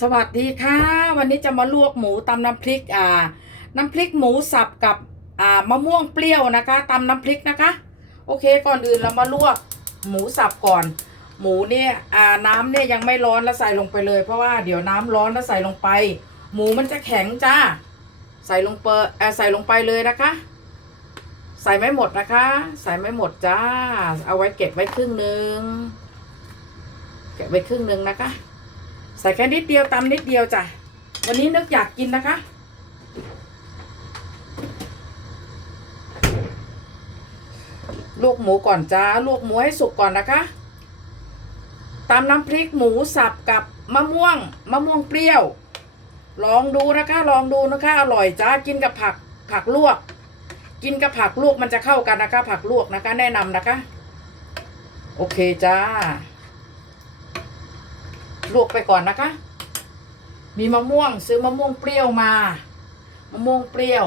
สวัสดีค่ะ วันนี้จะมาลวกหมูตำน้ำพริกอ่า น้ำพริกหมูสับกับอ่ามะม่วงเปรี้ยวนะคะตำน้ำพริกนะคะ โอเคก่อนอื่นเรามาลวกหมูสับก่อน หมูเนี่ยอ่าน้ำเนี่ยยังไม่ร้อนแล้วใส่ลงไปเลย เพราะว่าเดี๋ยวน้ำร้อนแล้วใส่ลงไป หมูมันจะแข็งจ้า ใส่ลงไปอ่อใส่ลงไปเลยนะคะ ใส่ไม่หมดนะคะ ใส่ไม่หมดจ้า เอาไว้เก็บไว้ครึ่งหนึ่งเก็บไว้ครึ่งหนึ่งนะคะ ใส่แค่นิดเดียวตำนิดเดียวจ้ะ วันนี้นึกอยากกินนะคะ ลวกหมูก่อนจ้า ลวกหมูให้สุกก่อนนะคะตำน้ำพริกหมูสับกับมะม่วงมะม่วงเปรี้ยว ลองดูนะคะ ลองดูนะคะ อร่อยจ้า กินกับผักผักลวก กินกับผักลวกมันจะเข้ากันนะคะ ผักลวกนะคะ แนะนำนะคะ โอเคจ้า ลวกไปก่อนนะคะ มีมะม่วงซื้อมะม่วงเปรี้ยวมา มะม่วงเปรี้ยว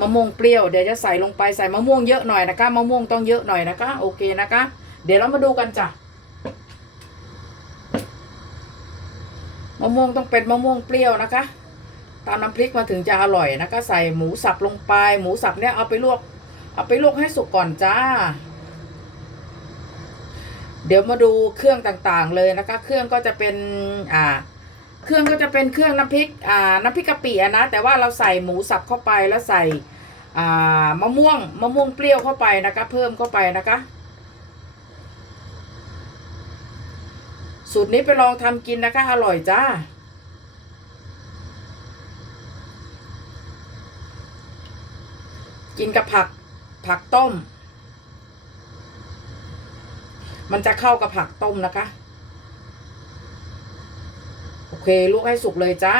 มะม่วงเปรี้ยว เดี๋ยวจะใส่ลงไปใส่มะม่วงเยอะหน่อยนะคะ มะม่วงต้องเยอะหน่อยนะคะ โอเคนะคะ เดี๋ยวเรามาดูกันจ้ะ มะม่วงต้องเป็นมะม่วงเปรี้ยวนะคะตามน้ำพริกมาถึงจะอร่อยนะคะ ใส่หมูสับลงไป หมูสับเนี่ยเอาไปลวก เอาไปลวกให้สุกก่อนจ้า เดี๋ยวมาดูเครื่องต่างๆเลยนะคะ เครื่องก็จะเป็นอ่าเครื่องก็จะเป็นเครื่องน้ำพริกอ่าน้ำพริกกะปิอะนะแต่ว่าเราใส่หมูสับเข้าไปแล้วใส่อ่ามะม่วงมะม่วงเปรี้ยวเข้าไปนะคะ เพิ่มเข้าไปนะคะสูตรนี้ไปลองทำกินนะคะ อร่อยจ้า กินกับผักผักต้ม มันจะเข้ากับผักต้มนะคะ โอเคลวกให้สุกเลยจ้า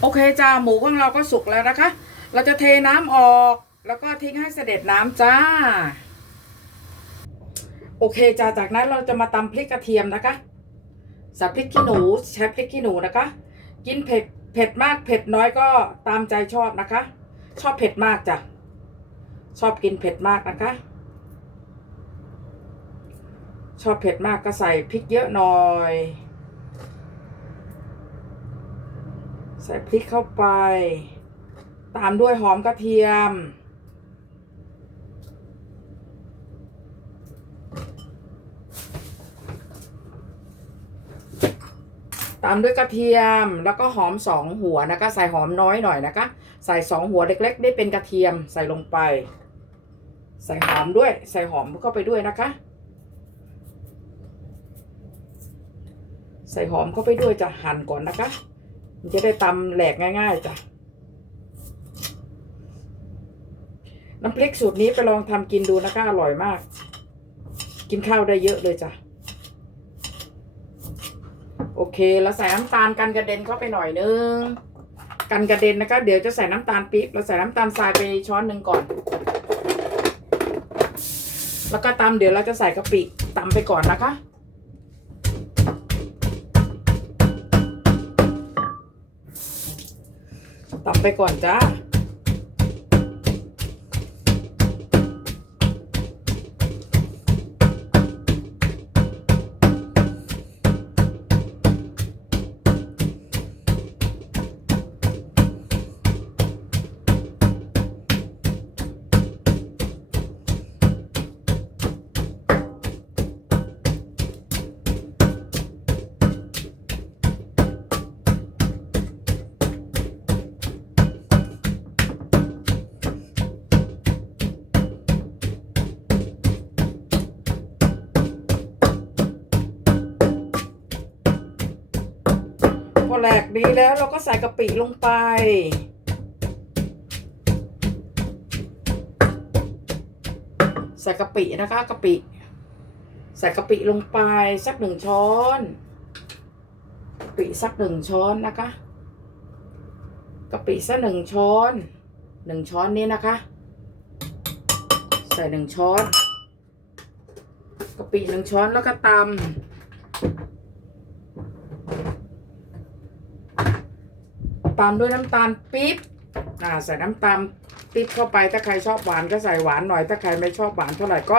โอเคจ้าหมูของเราก็สุกแล้วนะคะ เราจะเทน้ำออกแล้วก็ทิ้งให้เสด็จน้ำจ้า โอเคจ้าจากนั้นเราจะมาตำพริกกระเทียมนะคะใส่พริกขี้หนูใช้พริกขี้หนูนะคะ กินเผ็ดเผ็ดมากเผ็ดน้อยก็ตามใจชอบนะคะ ชอบเผ็ดมากจ้ะ ชอบกินเผ็ดมากนะคะ ชอบเผ็ดมากก็ใส่พริกเยอะหน่อย ใส่พริกเข้าไป ตามด้วยหอมกระเทียม ตามด้วยกระเทียมแล้วก็หอมสองหัวนะคะ ใส่หอมน้อยหน่อยนะคะ ใส่สองหัวเล็ก ๆ ได้เป็นกระเทียมใส่ลงไป ใส่หอมด้วย ใส่หอมเข้าไปด้วยนะคะ ใส่หอมเข้าไปด้วยจะหั่นก่อนนะคะ มันจะได้ตำแหลกง่าย ๆจ้ะน้ำพริกสูตรนี้ไปลองทำกินดูนะคะอร่อยมาก กินข้าวได้เยอะเลยจ้ะโอเคเราใส่น้ำตาลกันกระเด็นเข้าไปหน่อยนึง กันกระเด็นนะคะ เดี๋ยวจะใส่น้ำตาลปี๊บเราใส่น้ำตาลทรายไปช้อนหนึ่งก่อน แล้วก็ตำเดี๋ยวเราจะใส่กะปิตำไปก่อนนะคะตำไปก่อนจ้า พอแหลกดีแล้วเราก็ใส่กะปิลงไป ใส่กะปินะคะกะปิใส่กะปิลงไปสักหนึ่งช้อนกะปิสักหนึ่งช้อนนะคะกะปิสักหนึ่งช้อนหนึ่งช้อนนี้นะคะ ใส่หนึ่งช้อนกะปิหนึ่งช้อนแล้วก็ตำ ตามด้วยน้ำตาลปี๊บอ่าใส่น้ำตาลปี๊บเข้าไปถ้าใครชอบหวานก็ใส่หวานหน่อย ถ้าใครไม่ชอบหวานเท่าไหร่ก็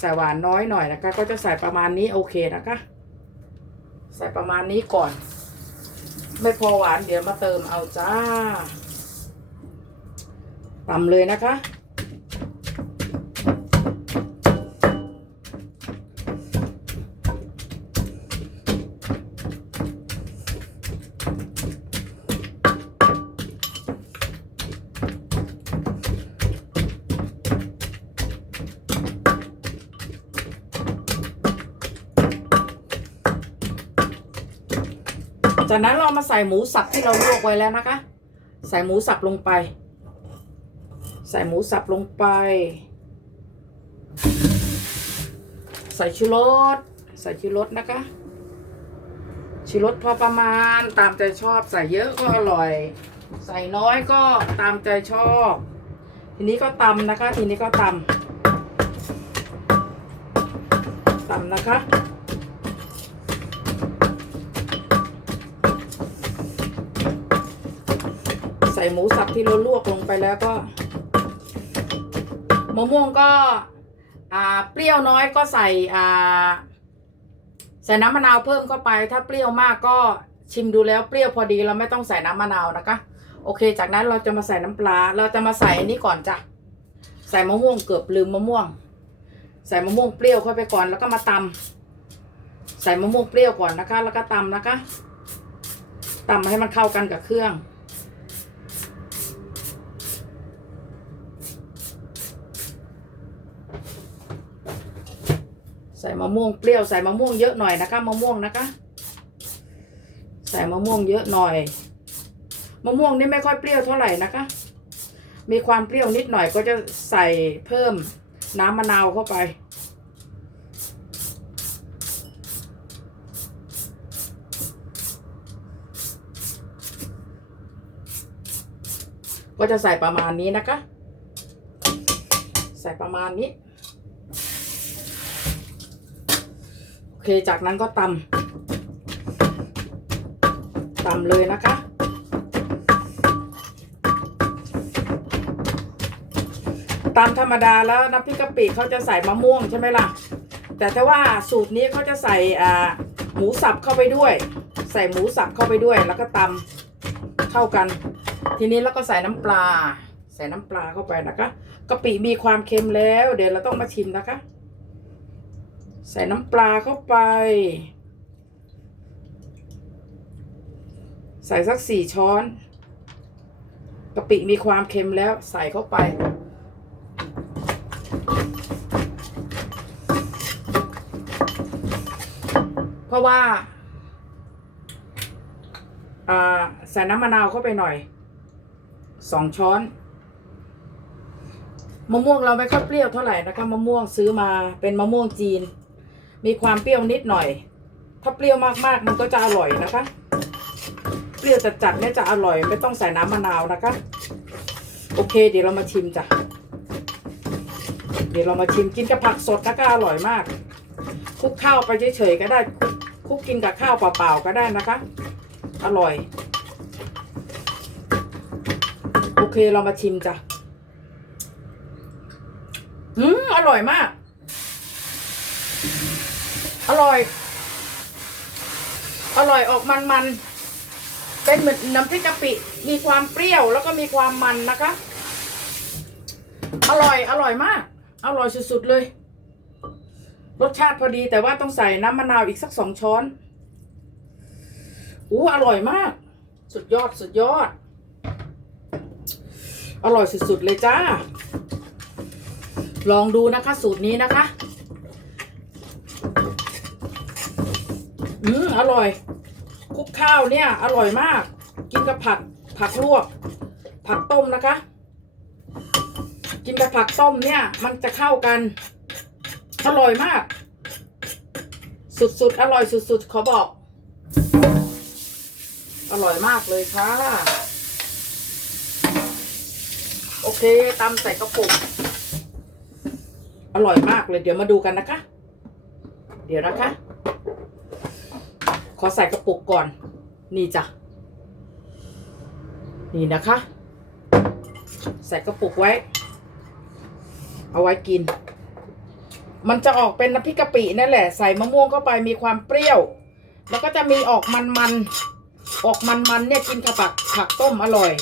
ใส่หวานน้อยหน่อยนะคะ ก็จะใส่ประมาณนี้โอเคนะคะ ใส่ประมาณนี้ก่อน ไม่พอหวานเดี๋ยวมาเติมเอาจ้าตำเลยนะคะ จากนั้นเรามาใส่หมูสับที่เราลวกไว้แล้วนะคะ ใส่หมูสับลงไป ใส่หมูสับลงไป ใส่ชูรสใส่ชูรสนะคะชูรสพอประมาณตามใจชอบใส่เยอะก็อร่อย ใส่น้อยก็ตามใจชอบ ทีนี้ก็ตำนะคะ ทีนี้ก็ตำตำนะคะ ใส่ หมูสับที่เราลวกลงไปแล้วก็มะม่วงก็อ่าเปรี้ยวน้อยก็ใส่อ่าใส่น้ำมะนาวเพิ่มเข้าไป ถ้าเปรี้ยวมากก็ชิมดูแล้วเปรี้ยวพอดีเราไม่ต้องใส่น้ำมะนาวนะคะ โอเค จากนั้นเราจะมาใส่น้ำปลา เราจะมาใส่อันนี้ก่อนจ้ะใส่มะม่วงเกือบลืมมะม่วง ใส่มะม่วงเปรี้ยวเข้าไปก่อนแล้วก็มาตำใส่มะม่วงเปรี้ยวก่อนนะคะ แล้วก็ตำนะคะตำให้มันเข้ากันกับเครื่อง ส่มะม่วงเปรี้ยวใส่มะม่วงเยอะหน่อยนะคะมะม่วงนะคะ ใส่มะม่วงเยอะหน่อย มะม่วงนี่ไม่ค่อยเปรี้ยวเท่าไหร่นะคะ มีความเปรี้ยวนิดหน่อยก็จะใส่เพิ่มน้ำมะนาวเข้าไปก็จะใส่ประมาณนี้นะคะ ใส่ประมาณนี้ โอ เคจากนั้นก็ตำตำเลยนะคะตามธรรมดาแล้วน้ำพริกกะปิเขาจะใส่มะม่วงใช่ไหมล่ะ แต่ถ้าว่าสูตรนี้เขาจะใส่หมูสับเข้าไปด้วย ใส่หมูสับเข้าไปด้วย แล้วก็ตำเข้ากัน ทีนี้เราก็ใส่น้ำปลา ใส่น้ำปลาเข้าไปนะคะกะปิมีความเค็มแล้ว เดี๋ยวเราต้องมาชิมนะคะ ใส่น้ำปลาเข้าไป ใส่สักสี่ช้อนกะปิมีความเค็มแล้วใส่เข้าไป เพราะว่าใส่น้ำมะนาวเข้าไปหน่อยสองช้อนมะม่วงเราไม่ค่อยเปรี้ยวเท่าไหร่นะคะมะม่วงซื้อมาเป็นมะม่วงจีน มีความเปรี้ยวนิดหน่อย ถ้าเปรี้ยวมากๆ มันก็จะอร่อยนะคะ เปรี้ยวจัดๆเนี่ยจะอร่อยไม่ต้องใส่น้ำมะนาวนะคะ โอเค เดี๋ยวเรามาชิมจ้ะ เดี๋ยวเรามาชิมกินกับผักสดนะคะอร่อยมากคลุกข้าวไปเฉยๆก็ได้คลุกกินกับข้าวเปล่าๆก็ได้นะคะ อร่อย โอเคเรามาชิมจ้ะอืมอร่อยมาก อร่อย อร่อยออกมันๆเป็นเหมือนน้ำพริกกะปิ มีความเปรี้ยวแล้วก็มีความมันนะคะ อร่อยอร่อยมาก อร่อยสุดๆเลย รสชาติพอดีแต่ว่าต้องใส่น้ำมะนาวอีกสักสองช้อนอู้อร่อยมาก สุดยอดสุดยอด อร่อยสุดๆเลยจ้า ลองดูนะคะ สูตรนี้นะคะ อร่อยคลุกข้าวเนี่ย อร่อยมาก กินกับผัก ผักลวก ผักต้มนะคะ กินกับผักต้มเนี่ย มันจะเข้ากัน อร่อยมาก สุดๆ อร่อยสุดๆขอบอก อร่อยมากเลยค่ะ โอเคตำใส่กระปุก อร่อยมากเลย เดี๋ยวมาดูกันนะคะ เดี๋ยวนะคะ ขอใส่กระปุกก่อน นี่จ้ะ นี่นะคะ ใส่กระปุกไว้ เอาไว้กิน มันจะออกเป็นน้ำพริกกะปินั่นแหละ ใส่มะม่วงเข้าไปมีความเปรี้ยว แล้วก็จะมีออกมันๆออกมันๆเนี่ยกินกับผักผักต้มอร่อย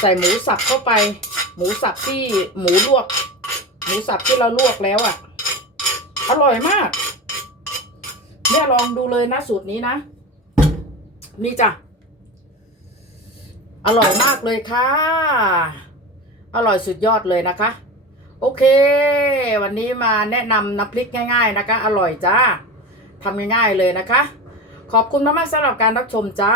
ใส่หมูสับเข้าไป หมูสับที่หมูลวก หมูสับที่เราลวกแล้วอะ่ะ อร่อยมาก เนี่ยลองดูเลยนะสูตรนี้นะนี่จ้ะอร่อยมากเลยค่ะ อร่อยสุดยอดเลยนะคะ โอเค วันนี้มาแนะนำน้ำพริกง่าย ๆนะคะ อร่อยจ้าทำง่ายๆเลยนะคะ ขอบคุณมากๆสำหรับการรับชมจ้า